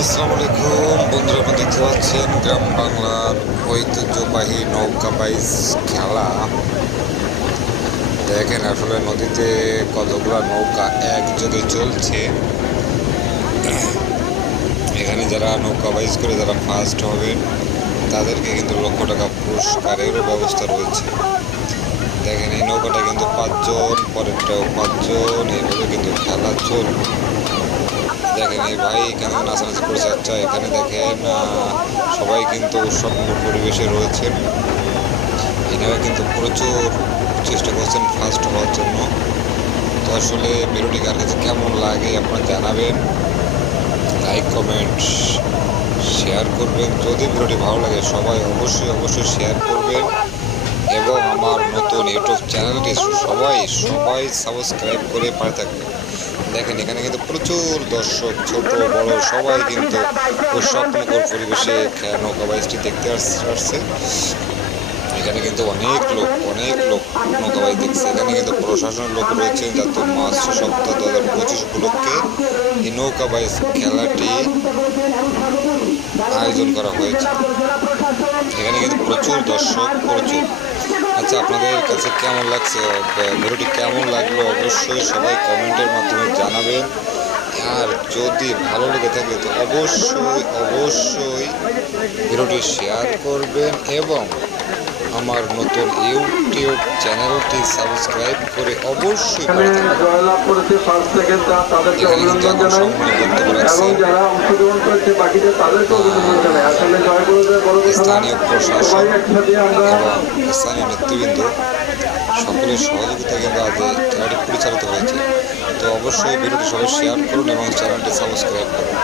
আসসালামু আলাইকুম বন্ধুরা, আপনারা দেখতে পাচ্ছেন গ্রাম বাংলার ঐতিহ্যবাহী নৌকা বাইচ খেলা। দেখেন আসলে নদীতে কতগুলো নৌকা একযোগে চলছে। এখানে যারা নৌকা বাইচ করে যারা ফার্স্ট হবেন তাদেরকে কিন্তু লক্ষ টাকা পুরস্কারেরও ব্যবস্থা রয়েছে। দেখেন এই নৌকাটা কিন্তু 5 জন, পরেরটাও 5 জন, এইভাবে কিন্তু খেলা চলবে। দেখেন এই ভাই এখানে নাচানাচি করেছে। আচ্ছা, এখানে দেখেন সবাই কিন্তু উৎসবমুখর পরিবেশে রয়েছেন। এনারা কিন্তু প্রচুর চেষ্টা করছেন ফার্স্ট হওয়ার জন্য। তো আসলে ভিডিওটি কার কাছে কেমন লাগে আপনারা জানাবেন, লাইক কমেন্ট শেয়ার করবেন। যদি ভিডিওটি ভালো লাগে সবাই অবশ্যই শেয়ার করবেন এবং আমার নতুন ইউটিউব চ্যানেলটি সবাই সাবস্ক্রাইব করে পাশে থাকবেন। দেখেন এখানে কিন্তু প্রচুর দর্শক, ছোট বড় সবাই কিন্তু উৎসবমুখর পরিবেশে নৌকা বাইচটি দেখতে আসছে। এখানে কিন্তু অনেক লোক নৌকা বাইচ দেখছে। এখানে কিন্তু প্রশাসনের লোক রয়েছে, যাতে মৎস্য সপ্তাহ 2025 উপলক্ষে এই নৌকা বাইচ খেলাটি আয়োজন করা হয়েছে। এখানে কিন্তু প্রচুর দর্শক, প্রচুর। আচ্ছা, আপনাদের কাছে কেমন লাগছে, ভিডিওটি কেমন লাগলো অবশ্যই সবাই কমেন্টের মাধ্যমে জানাবেন। আর যদি ভালো লেগে থাকে তো অবশ্যই ভিডিওটি শেয়ার করবেন এবং আমার নতুন ইউটিউব চ্যানেলটি সাবস্ক্রাইব করে অবশ্যই পাশে থাকবেন। এখানে কিন্তু এখন সম্মানিত বক্তব্য রাখছেন স্থানীয় প্রশাসন এবং স্থানীয় নেতৃবৃন্দ, সকলের সহযোগিতা কিন্তু আজ খেলাটি পরিচালিত হয়েছে। তো অবশ্যই ভিডিওটি সবাই শেয়ার করুন এবং চ্যানেলটি সাবস্ক্রাইব করুন।